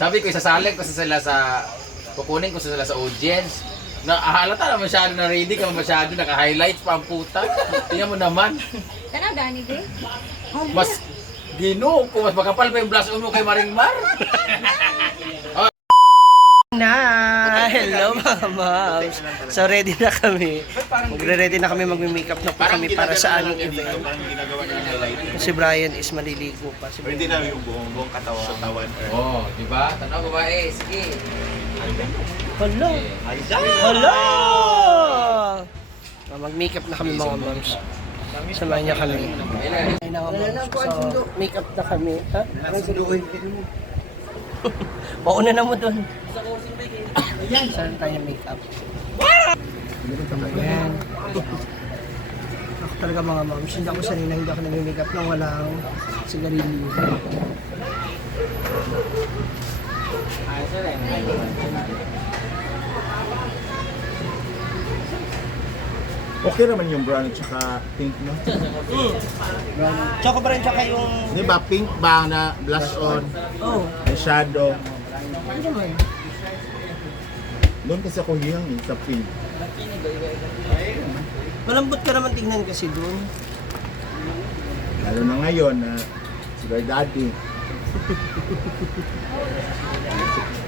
Sabi ko, isasalin ko sa sila sa, kukunin ko sa sila sa audience. Na halata na masyado na ready ka masyado, naka-highlights pa ang puta. Tingnan mo naman. Tanaw gani din. Mas ginoo ko, mas makapal pa yung blush on mo kay Maringmar. Na, hello mga moms. So ready na kami. Magre-ready na kami, magme-makeup na po kami para sa aming event. Si Brian is maliligo pa. Si Hindi na yung buong katawan. Oh, di ba? Tanaw babae, sige. Hello! Hello! Mag-makeup na kami mga moms. Samahan niya kami. Ayun na mga moms. So, makeup na kami. Ha? Pauna na mo doon. Saan tayo makeup? Ayan. Ako talaga mga moms. Hindi ako sanay na hindi ako nag-makeup nang walang sigarilyo. Okay naman yung brown at saka pink, no? Tsaka pa rin tsaka yung... Di ba pink ba na blush on, Oh, eyeshadow? ano naman? Doon kasi ako hiyang sa pink. Malambot ka naman tingnan kasi doon. Lalo na ngayon na sugar daddy.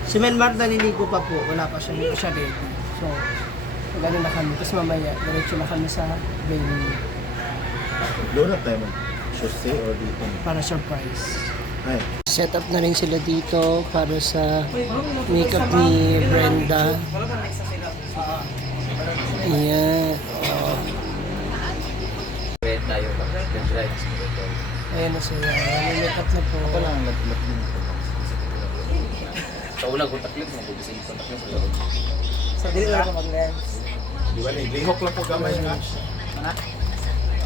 Si Melmar naliligo pa po, wala pa siya, hindi pa siya ready. So, gano'n na kami. Tapos mamaya, diretso na kami sa venue Doon na tayo mag-shosei or dito. para surprise. Ay, Set up na rin sila dito para sa makeup ni Brenda. Ayan. Oh. Wait tayo. Ayan na sila. May makeup na po. ako lang naglatin ko. Sa ulang kontaklit mo, bubising kontaklit sa loob. So, dito na ako mag-lens. Di ba, lihok lang po gamay nga.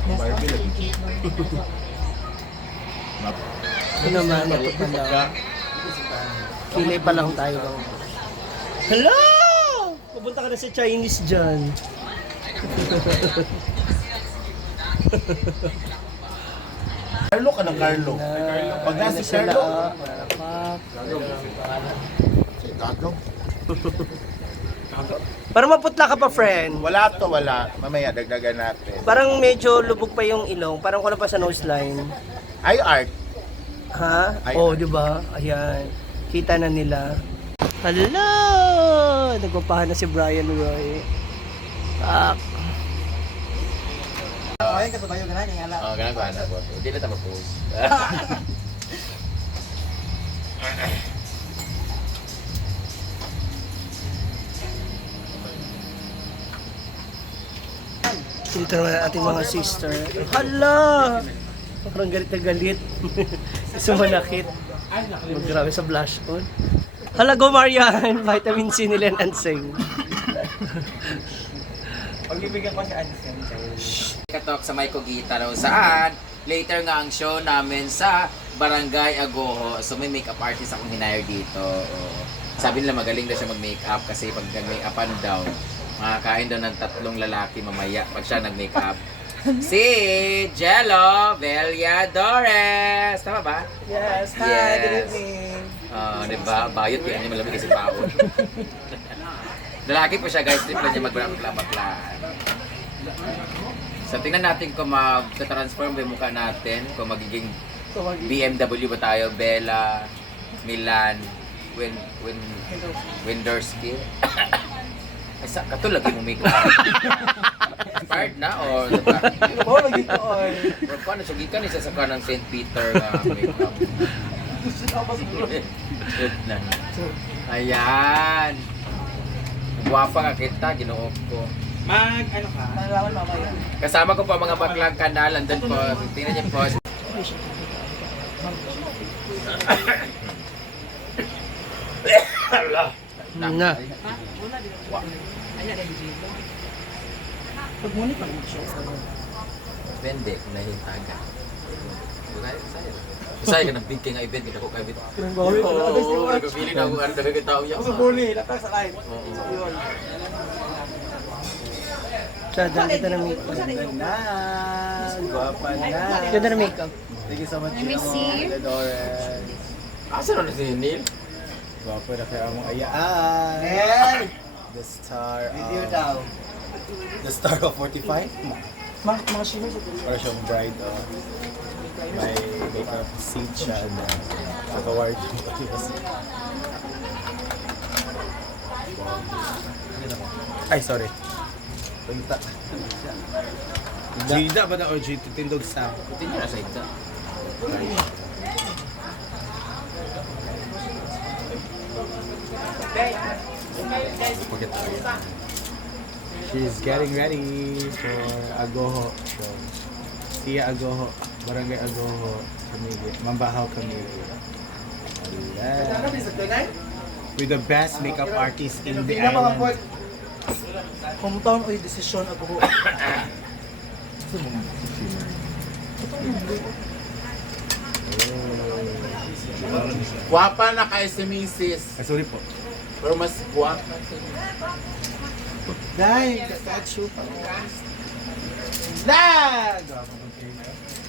Barbie lagi. Ito naman, ito pala. Kilay pa lang tayo. Hello! Pupunta ka na sa Chinese dyan. Carlo ka ng Carlo. Pag nasa si Carlo. Si Gago. Parang maputla ka pa, friend. Wala to, wala. Mamaya dagdagan natin. Parang medyo lubog pa yung ilong. Parang kulang pa sa nose line. Ay, art. Ha? Ay, Oo, ay. di ba? Ayan. Kita na nila. Hello! Nagpapahan na si Brian Roy. Tak. Oh, ganun ko anak ko. Hindi na tayo mag-post. Dito naman ang ating mga sister. Hala! Parang galit na galit. Sumanakit. Grabe sa blush on. Hala, go Marian! Vitamin C nila and Anseng. Pagbibigyan ko si Anson. Katok sa May Cogita raw saan. Later nga ang show namin sa Barangay Agoho. So may makeup artist akong hinire dito. Oo. Sabi nila magaling daw siya mag-makeup kasi pag nag-makeupan daw, makakain daw ng 3 lalaki mamaya pag siya nag-makeup. Si Jello Villadores. Tama ba? Yes, hi, Yes. good evening. Diba? Bayot kaya niya malamig kasi paon. Lalaki po siya guys, trip lang niya magbakla-baklaan. So tingnan natin kung mag-transform ba yung mukha natin, kung magiging BMW ba tayo, Bella, Milan, Windorsky. Ay, kato lagi mo makeup. Expired na or diba? Oo, lagi ko on. Or paano, sugikan isa sa kanang St. Peter makeup. Na. Ayan. Guwapa nga kita, ginoo ko. Ano ka? Malalaman mamaya. Kasama ko pa mga baklang kanal, andun po. Tingnan niyo po. Na. Pag-muni pag mag-show. Depende kung nahintaga. Saya ka ng big kay nga event, kita ko ka event. Oo, nagpili na ako, ano talaga tao yan. Muni, lakas sa live. Oo. Sada, kita na makeup. Na, guwapa na. Ganda na makeup. Thank you so much. Let me see. Doris. Asa na si Neil? Wapo na kaya mong ayaan. The star of... The star of 45? Mga shimmer sa Para siyang bride, may makeup seat siya and then nag-award yung Ay, sorry. Punta. Jida ba na o Jida tindog sa? Tingnan na sa ita. She's getting ready for Agoho show. Sia Agoho, Barangay Agoho, Camille, Mambahaw Camille. With the best makeup artist in the island. hometown o desisyon ako. Guwapa na kayo si Mrs. Ay, sorry po. Pero mas guwapa. Dahil, kakatsu. Nag!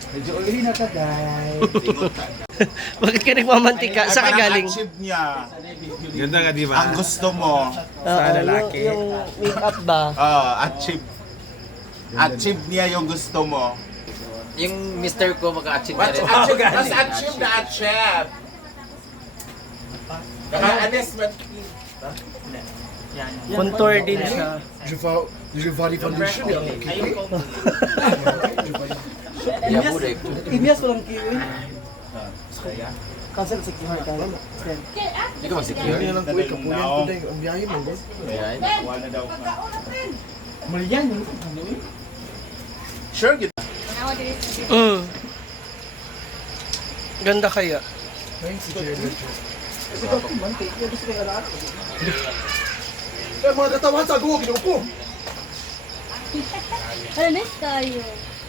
Medyo ulihin na ka, dahil. Bakit ka nagmamantika? Sa ka galing? achieve niya. Ganda nga, di ba? Ang gusto mo. Oo, lalaki. Yung make-up ba? Achieve. Achieve niya yung gusto mo. Yung mister ko maka-achieve na Mas rin. achieve na achieve. Kaka-anis mo. Contour din siya. Juvali Foundation, yung Yabo rin. Ibias ko lang kiwi. Cancel sa kiwi ka lang. Hindi ka mag-secure. lang po, kapuyan ko dahil ang biyahe mo. Ayan. Maliyan yun. Sure, gid. Ganda kaya. Mga katawan sa guho, kinupo. Alis tayo.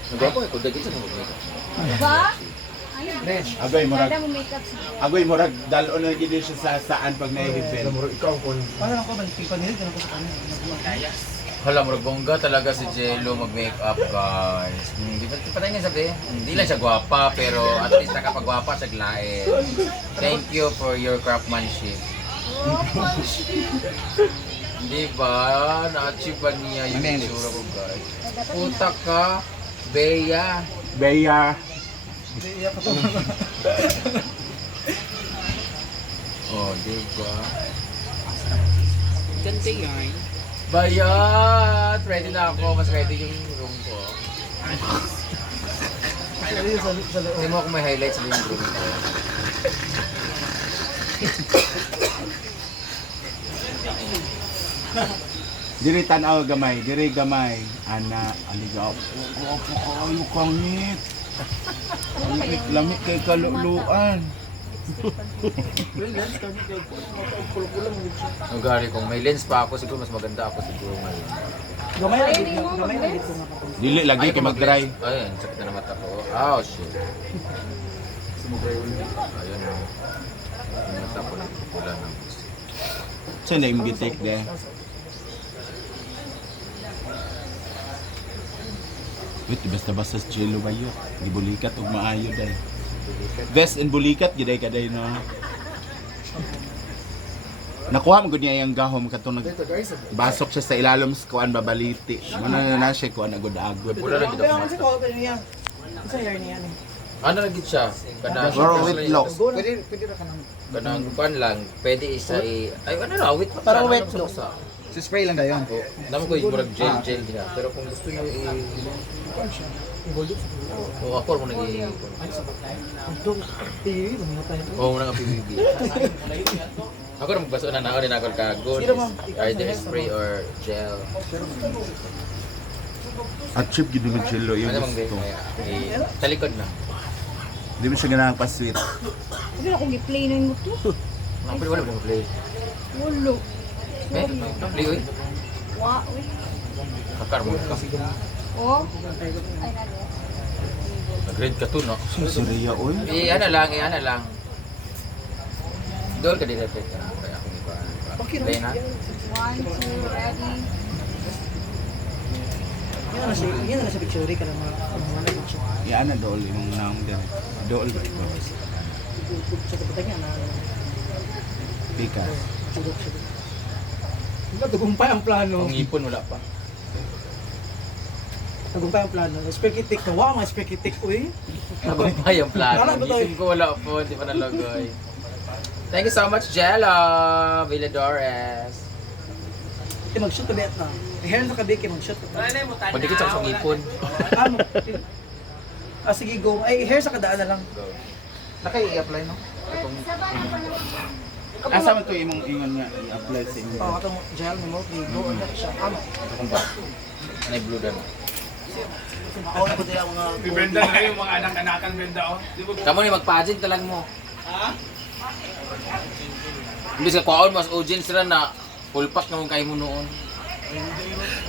Nagwapo eh. Kung dagit sa mga Diba? Ayun. Agoy mo Ganda mo makeup siya. Agoy mo rag dalon na gid siya sa saan pag naihipin. Paano ako ba? Panilig ka na ko sa kanila. Hala, murag bongga talaga si Jello mag-makeup, guys. Di ba patay nga sabi? Hindi lang siya gwapa, pero at least nakapagwapa siya glae. Thank you for your craftsmanship. Di ba? Na-achieve ba niya yung itsura ko, guys? Utak ka, Bea. Beya. Oh, di ba? Ganda yarn. Bayat! Ready na ako. Mas ready yung room ko. Hindi mo ako may highlights sa yung room ko. Diri tanaw gamay, diri gamay. Ana, aligaw. Opo kayo kangit. Lamit kay kaluluan. Ang gari kung may lens pa ako, siguro mas maganda ako siguro ngayon. Gamay lang dito. Gamay lang dito. Dili lagi kay mag-dry. Ayun, sakit na ng mata ko. Oh, shit. Ayun o. Yung mata ko nagpupula ng pusi. Sa na-imbitik de. Wait, basta-basta sa Jello ba yun? Di bulikat o maayo day. Best in bulikat, giday ka day no. Nakuha mo gud niya yung gahom katong basok siya sa ilalom sa kuan babaliti. Ano na siya kuan agod-agod. Pula lang dito ako mata. Isa year niya ni. Ano lang gid siya? Kanang Pero with lock. kanang kuan lang, pwede isa ay ano na, wait pa. Parang wet look. look. Si spray lang dayon. Naman ko yung murag gel gina. Pero kung gusto niyo o ako mo nag-i... Dong, tiwi, mamatay. Oo, mo nang PBB. Ako na magbaso na ako rin ako kagon. Either spray or gel. At chip gid ng Jello yung Ano mang gusto. sa likod na. Di mo siya ganang pa-sweet. Hindi na akong i-play na yung muto. Pero wala mo play. Walo. Eh, play oy. Wa, uy. Kakar mo ka. Oh. Ay, nalo. Nag-red ka to, no? Si Rhea oy. Ano lang. Dol ka din repet ka. Kaya ako iba. Play na. 1, 2, ready. Yan na sa picture ka lang mga picture. Yan na dool yung naong din. Dool ba ito? Sa kapatid niya na. Pikas. Tagumpay ang plano. Ang ipon wala pa. Tagumpay ang plano. Spekitik na. Wow, mga spekitik. Uy. Nagumpay ang plano. Wala ba tayo? Ipon ko wala po, hindi pa nalagay. Thank you so much, Jello Villadores. Mag-shoot ulit na. Hair na kabi, mag-shoot. Pagdikit sa kong ipon. Ano? Sige, go. Ay, hair sa kadaan na lang. Naka-i-apply, no? Asa man to imong ingon nga i-apply sa imong. Oh, katong gel ni mo, go ulit siya. Ano? Kung ba? Ano yung blue doon? Ako na ko din ang mga... Brenda na yung mga anak-anakan Brenda oh. Di ba? Kamu ni magpa-agent talang mo. Ha? Imbis ka kwaon mas audience rin na full pack naman kayo mo noon.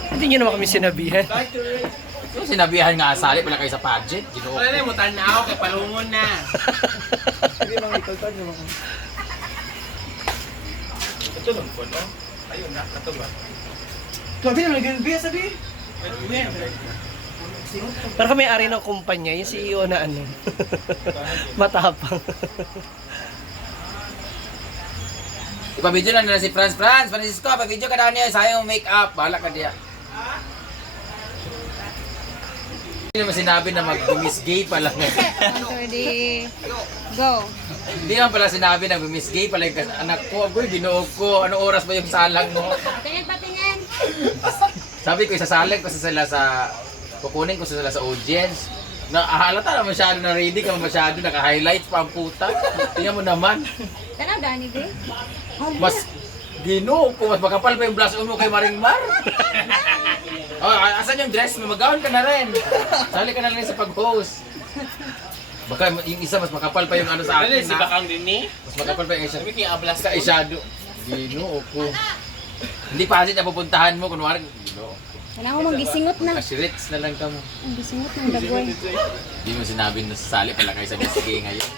Hindi nyo naman kami sinabihan. So, sinabihan nga asali pala kayo sa pageant. Ginoo. Wala na mo tanaw kay palungon na. Hindi mga ikaltad yung mga... Ito lang po no. Ayun na kato ba? Sabi na, nag-NBA sabi. Pero kami ari ng kumpanya, yung CEO na ano. Matapang. Ipabidyo na nila si Francisco, pabidyo ka na niya, sayang yung make-up, bahala ka diya. Hindi naman sinabi na mag-miss gay pala. 1:30. Go. Hindi naman pala sinabi na mag-miss gay pala yung anak ko. Agoy, binuog ko. Ano oras ba yung salang mo? Tingin patingin. Sabi ko, isasalang ko sa sila sa... Kukunin ko sa sila sa audience. Na halata na masyado na ready ka masyado, naka-highlights pa ang puta. Tingnan mo naman. Tanaw gani be. Mas ginoo ko, mas makapal pa yung blush on mo kay Maringmar. Oh, asan yung dress mo? Mag-gown ka na rin. Sali ka na rin sa pag-host. Baka yung isa mas makapal pa yung ano sa akin Si na. Bakang din ni. Mas makapal pa yung isa. Sabi kaya ablas Sa ishado. Ginoo ko. Hindi pa kasi na pupuntahan mo, kunwari, ginoo. Tanaw mo magisingot na. Kasirits na lang ka mo. Magisingot ng dagway. Hindi mo sinabi na sasali pala kayo sa Miss Gay ngayon.